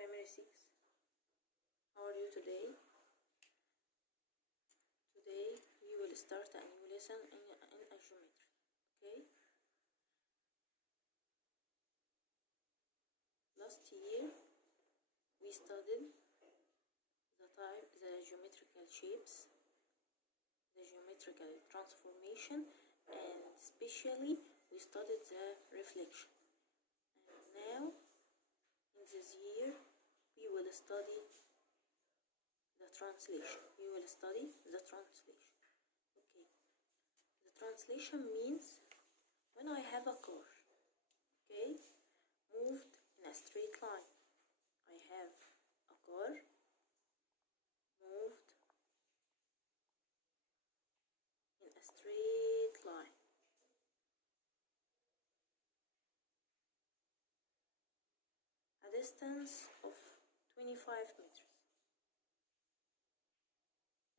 Primary 6. How are you today? Today we will start a new lesson in geometry. Okay? Last year we studied the geometrical shapes, the geometrical transformation, and especially we studied the reflection. And now in this year we will study the translation. Okay. The translation means when I have a car, okay, moved in a straight line. I have a car moved in a straight line. A distance of 25 meters.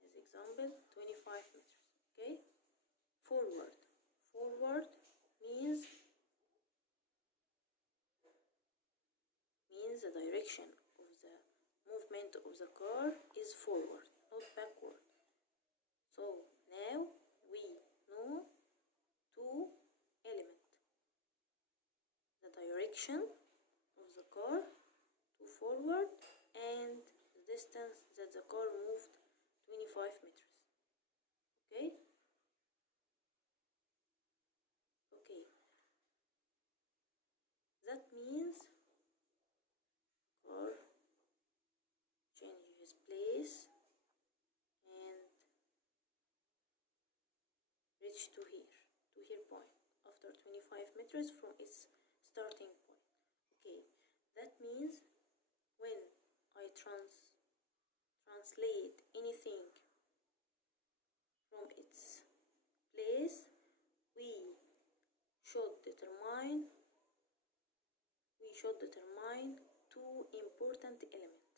As example, 25 meters. Okay? Forward. Forward means the direction of the movement of the car is forward, not backward. So now we know two elements: the direction of the car to forward and the distance that the car moved 25 meters. Okay? Okay. That means car changes place and reach to here point after 25 meters from its starting point. Okay, that means when I translate anything from its place, we should determine two important elements.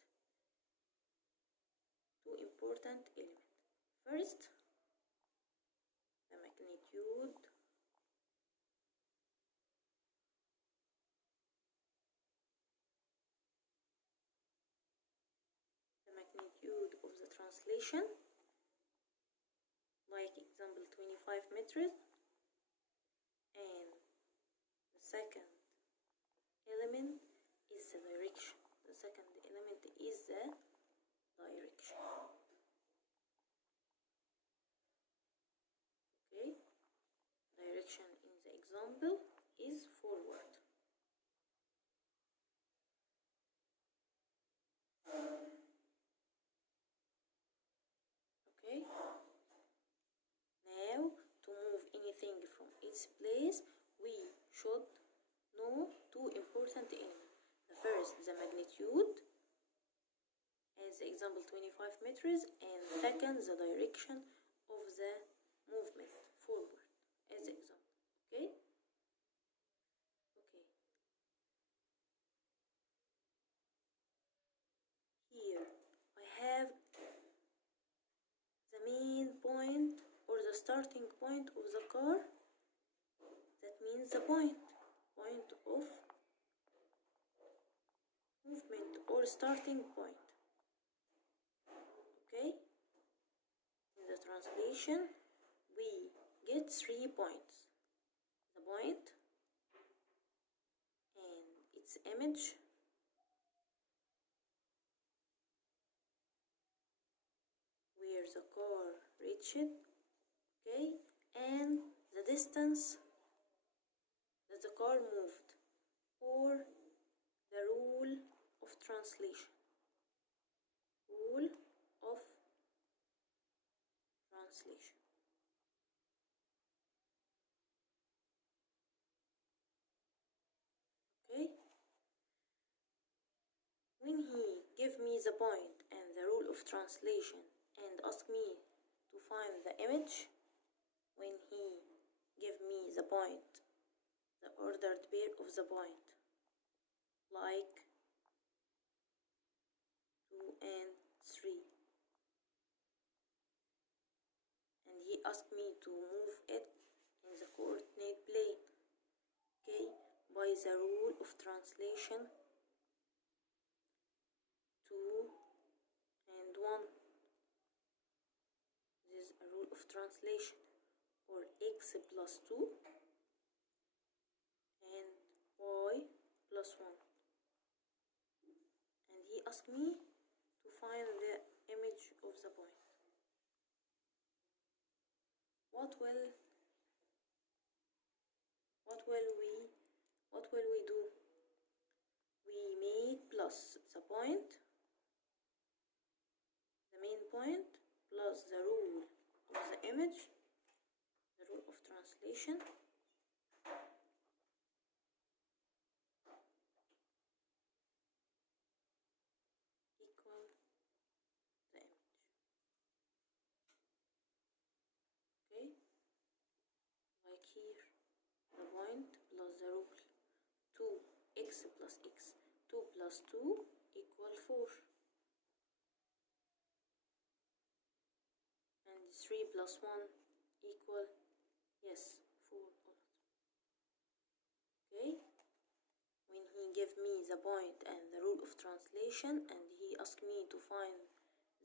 First, the magnitude of the translation, like example 25 meters, and the second element is the direction. Okay, direction in the example is forward. Okay, now to move anything from its place, we should know two important elements. The first, the magnitude, as example 25 meters, and second, the direction of the movement forward, as example. Okay? Okay. Here I have the main point or the starting point of the car. That means the point of movement or starting point. Okay? In the translation, we get 3 points: the point and its image, where the car reached, okay, and the distance that the car moved, or the rule of translation. Okay? When he gave me the point and the rule of translation and asked me to find the image, when he gave me the point, the ordered pair of the point, like 2 and 3, and he asked me to move it in the coordinate plane, okay, by the rule of translation, of translation, or x plus 2 and y plus 1. And he asked me to find the image of the point. What will we do? We make plus the point, the main point, plus the rule of the image, the rule of translation, equal the image. Okay, like here, the point plus the rule, 2x plus x, 2 plus 2 equal 4, and 3 plus 1 equal, yes, 4 also. Okay, when he gave me the point and the rule of translation and he asked me to find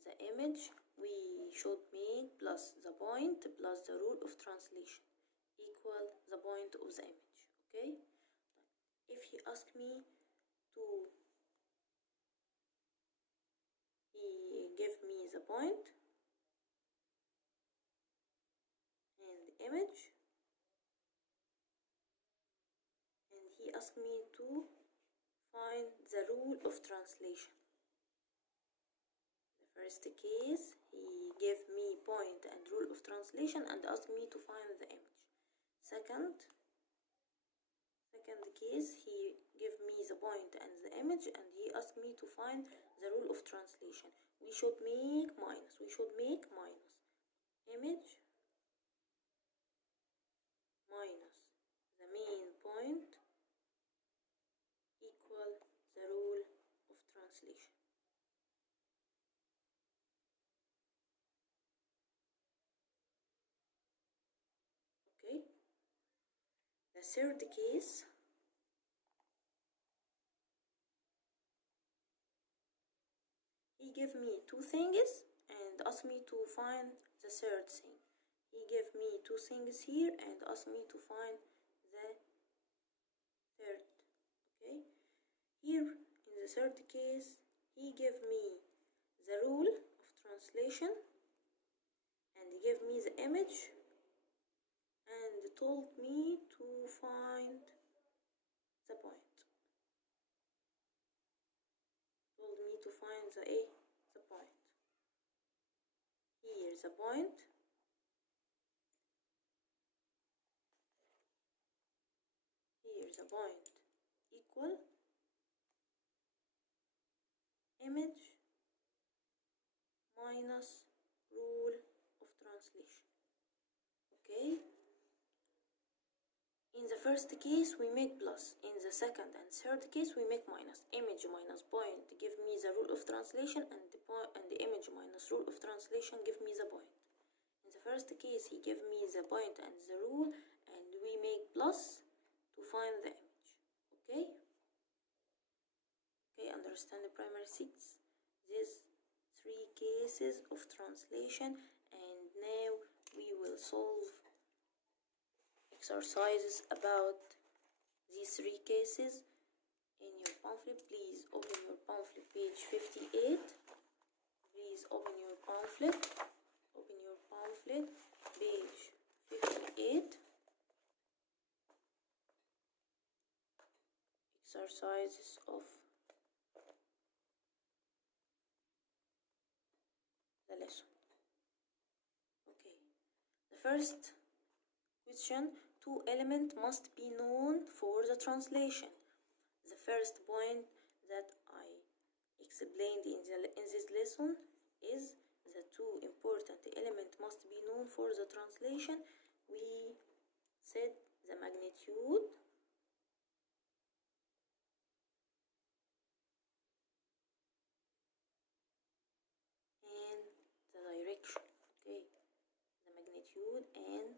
the image, we should make plus the point plus the rule of translation equal the point of the image. Okay, if he asked me to, he gave me the point and the image, and he asked me to find the rule of translation. The first case, he gave me point and rule of translation and asked me to find the image. Second case, he gave me the point and the image and he asked me to find the rule of translation. We should make minus. Image minus the main point equal the rule of translation. Okay, the third case, he gave me two things and asked me to find the third thing. He gave me two things here and asked me to find the third. Okay, here in the third case, he gave me the rule of translation and gave me the image and told me to find the point. Told me to find the point. Here's the point. Here's the point equal image minus rule of translation. Okay, in the first case we make plus, in the second and third case we make minus. Image minus point give me the rule of translation, and the image minus rule of translation give me the point. In the first case he gave me the point and the rule and we make plus to find the image. Okay, understand the primary 6? These three cases of translation, and now we will solve exercises about these three cases in your pamphlet. Please open your pamphlet, page 58. Please open your pamphlet. Page 58. Exercises of the lesson. Okay, the first question, two elements must be known for the translation. The first point that I explained in this lesson is the two important elements must be known for the translation. We said the magnitude and the direction. Okay, the magnitude and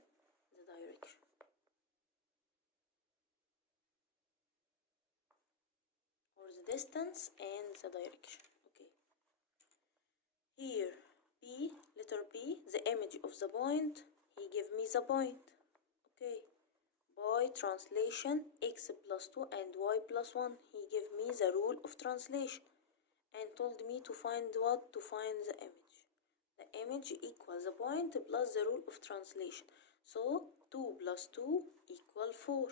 the direction. Or the distance and the direction. Okay, here B, letter B, the image of the point, he gave me the point. Okay, by translation x plus 2 and y plus 1, he gave me the rule of translation and told me to find what? To find the image. The image equals the point plus the rule of translation. So 2 plus 2 equal 4.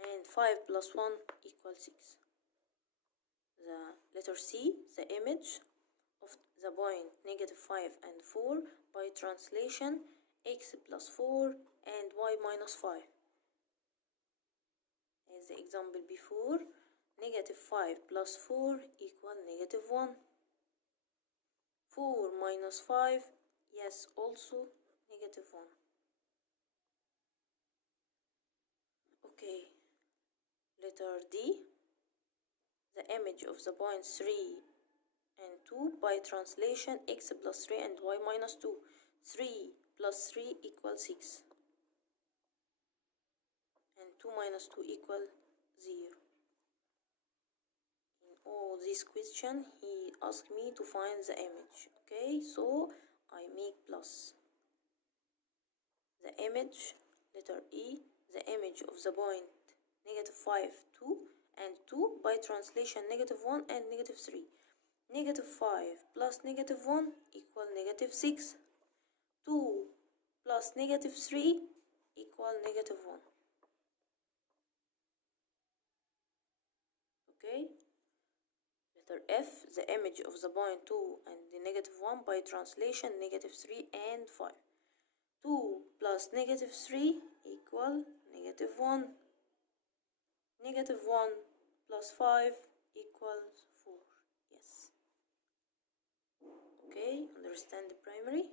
And 5 plus 1 equals 6. The letter C, the image of the point -5 and 4 by translation x plus 4 and y minus 5. As the example before, -5 plus 4 equal -1. 4 minus 5, yes, also -1. Okay, letter D, the image of the points 3 and 2 by translation x plus 3 and y minus 2. 3 plus 3 equals 6. And 2 minus 2 equal 0. In all this question, he asked me to find the image. Okay, so I make plus. The image, letter E, the image of the point -5, 2 and 2 by translation -1 and -3. -5 plus -1 equal -6. 2 plus -3 equal -1. Okay, letter F, the image of the point 2 and the -1 by translation -3 and 5. 2 plus -3 equal -1. -1 plus 5 equals 4. Yes. Okay, understand the primary?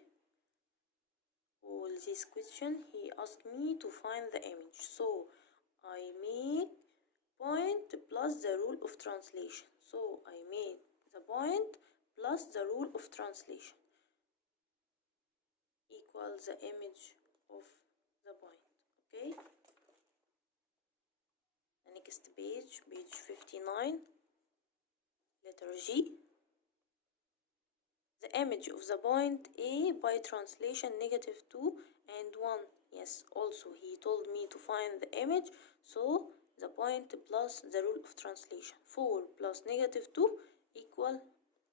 All this question, he asked me to find the image. So I make point plus the rule of translation. So I made the point plus the rule of translation equals the image of the point. Okay, the next page, page 59, letter G, the image of the point A by translation -2 and 1. Yes, also he told me to find the image, so the point plus the rule of translation. 4 plus -2 equal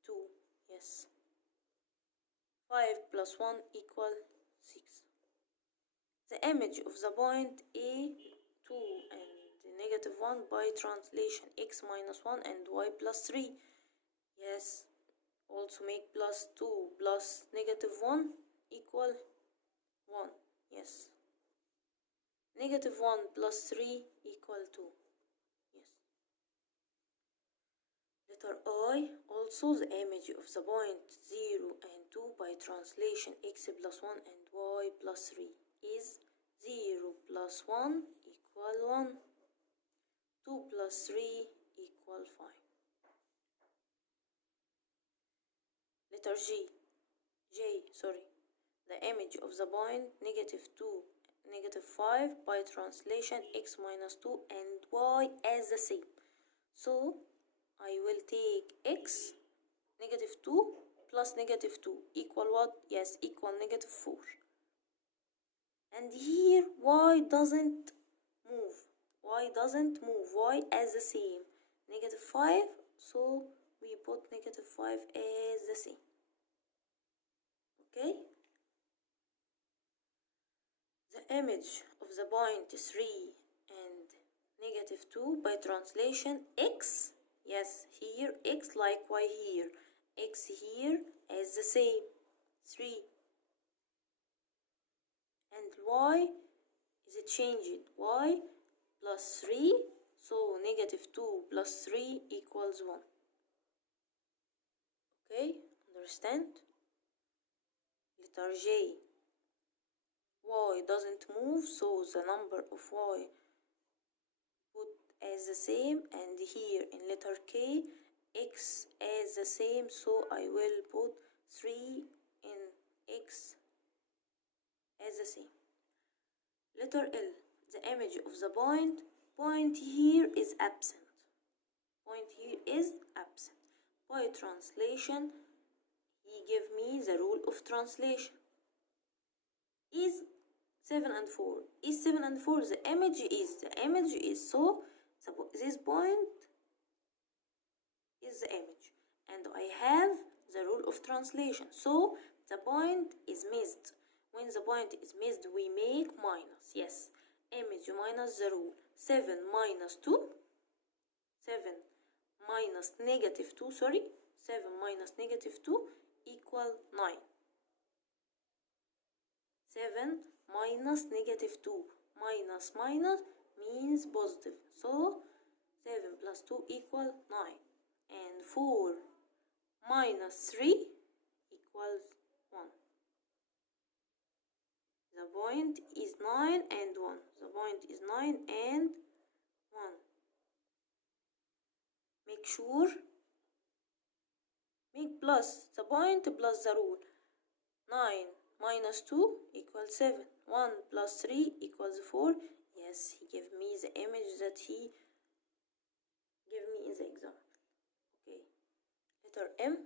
2. Yes. 5 plus 1 equal 6. The image of the point A 2 and the -1 by translation x minus 1 and y plus 3. Yes. Also make plus 2 plus -1 equal 1. Yes. -1 plus 3 equal 2. Yes. Letter I, also the image of the point 0 and 2 by translation x plus 1 and y plus 3 is 0 plus 1 equal 1. 2 plus 3 equal 5. Letter the image of the point -2, -5 by translation x minus 2 and y as the same. So I will take x -2 plus -2 equal what? Yes, equal -4. And here y doesn't move. Y as the same. -5, so we put -5 as the same. Okay? The image of the point 3 and -2 by translation x. Yes, here x like y here. X here as the same. 3. And y is it changed? Y plus 3. So -2 plus 3 equals 1. Okay, understand? Letter J. Y doesn't move, so the number of y put as the same, and here in letter K, x as the same, so I will put 3 in x as the same. Letter L, the image of the point here is absent. Point here is absent. By translation, he gave me the rule of translation. Is 7 and 4. Is 7 and 4 the image? Is the image is, so this point is the image, and I have the rule of translation, so the point is missed. When the point is missed, we make minus. Yes, image minus the rule. 7 minus 2, 7 minus negative 2, 7 minus negative 2 equal 9. 7 minus negative 2 minus minus means positive, so 7 plus 2 equal 9, and 4 minus 3 equals 1. The point is 9 and 1. The point is 9 and 1. Make sure, make plus the point plus the rule. 9 minus 2 equals 7. 1 plus 3 equals 4. Yes, he gave me the image that he gave me in the example. Okay, letter M.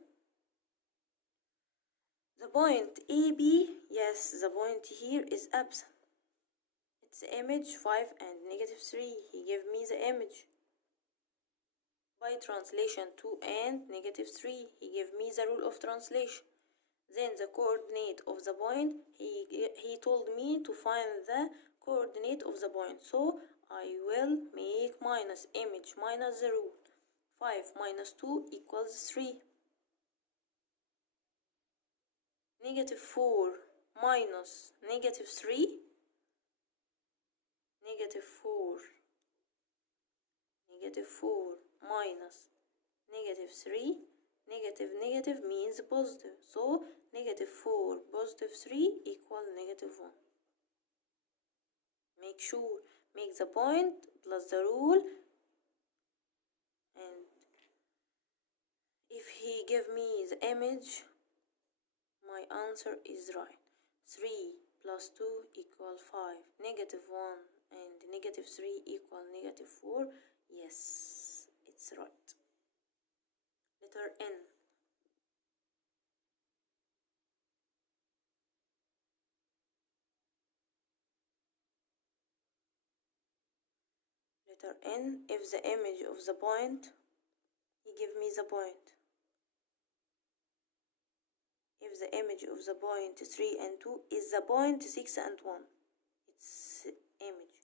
The point AB, yes, the point here is absent. It's image 5 and negative 3. He gave me the image. By translation 2 and negative 3, he gave me the rule of translation. Then the coordinate of the point, he told me to find the coordinate of the point. So I will make minus image minus the rule. 5 minus 2 equals 3. Negative 4 minus negative 3. Negative 4 minus negative 3. Negative means positive, so negative 4 positive 3 equal negative 1. Make sure, make the point plus the rule, and if he give me the image, my answer is right. 3 plus 2 equal 5. Negative 1 and negative 3 equal negative 4. Yes, it's right. Letter N. Letter N, if the image of the point, he give me the point. If the image of the point 3 and 2 is the point 6 and 1, it's image.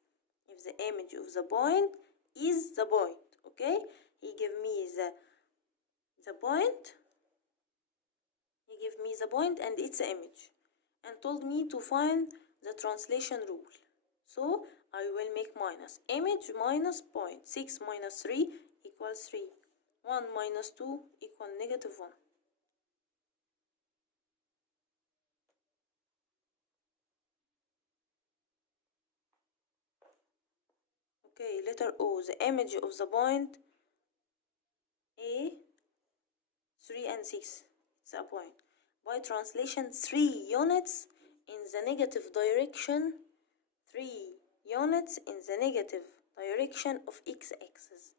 If the image of the point is the point, okay? He give me the point. He gave me the point and its image, and told me to find the translation rule. So I will make minus image minus point. 6 minus 3 equals 3. 1 minus 2 equal negative 1. Okay, letter O. The image of the point A, 3 and 6. It's a point. By translation, 3 units in the negative direction. 3 units in the negative direction of x-axis.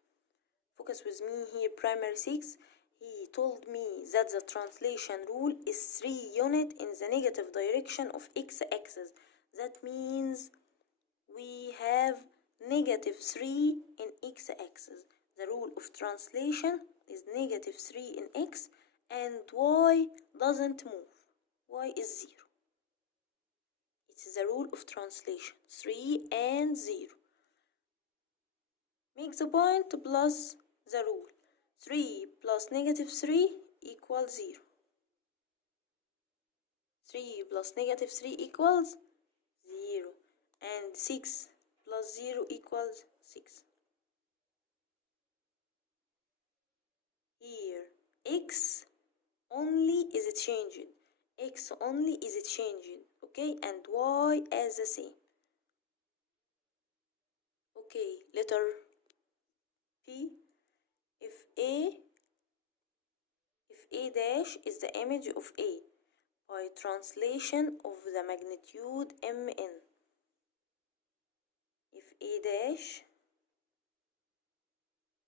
Focus with me here, primary 6. He told me that the translation rule is 3 units in the negative direction of x-axis. That means we have negative 3 in x-axis. The rule of translation is negative 3 in x, and y doesn't move. Y is 0. It's the rule of translation, 3 and 0. Make the point plus the rule. 3 plus negative 3 equals 0. 3 plus negative 3 equals 0. And 6 plus 0 equals 6. Here, x only is changed. X only is changed. Okay, and y as the same. Okay, letter P. If A dash is the image of A, by translation of the magnitude Mn. If A dash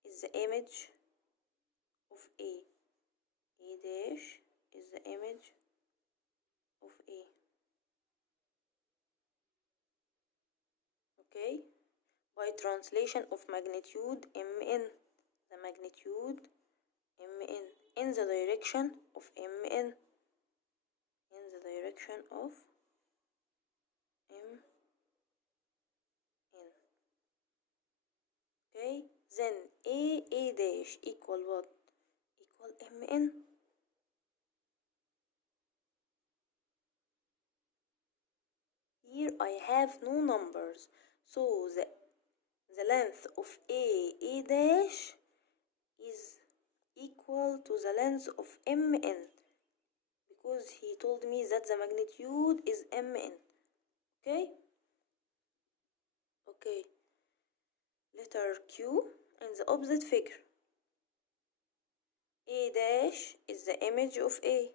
is the image of A, A dash is the image of A. Okay, by translation of magnitude Mn, the magnitude Mn in the direction of Mn, in the direction of Mn. Okay, then A dash equal what? Equal Mn. Here I have no numbers, so the length of A dash is equal to the length of Mn, because he told me that the magnitude is Mn. Okay? Okay. Letter Q in the opposite figure. A dash is the image of A.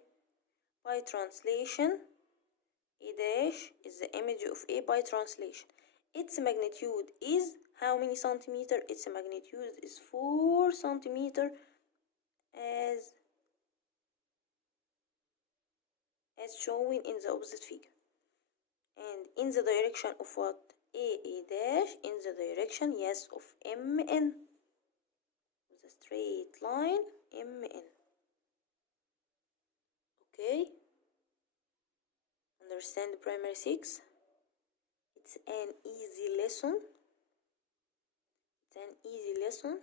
By translation, A dash is the image of A by translation. Its magnitude is how many centimeter? Its magnitude is 4 centimeter as shown in the opposite figure. And in the direction of what? A dash, in the direction, yes, of Mn. With a straight line, Mn. Okay? Understand primary 6? It's an easy lesson. It's an easy lesson.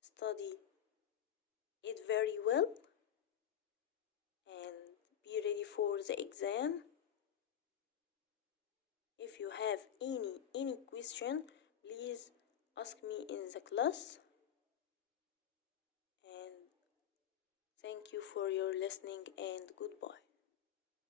Study it very well and be ready for the exam. If you have any question, please ask me in the class. And thank you for your listening, and goodbye.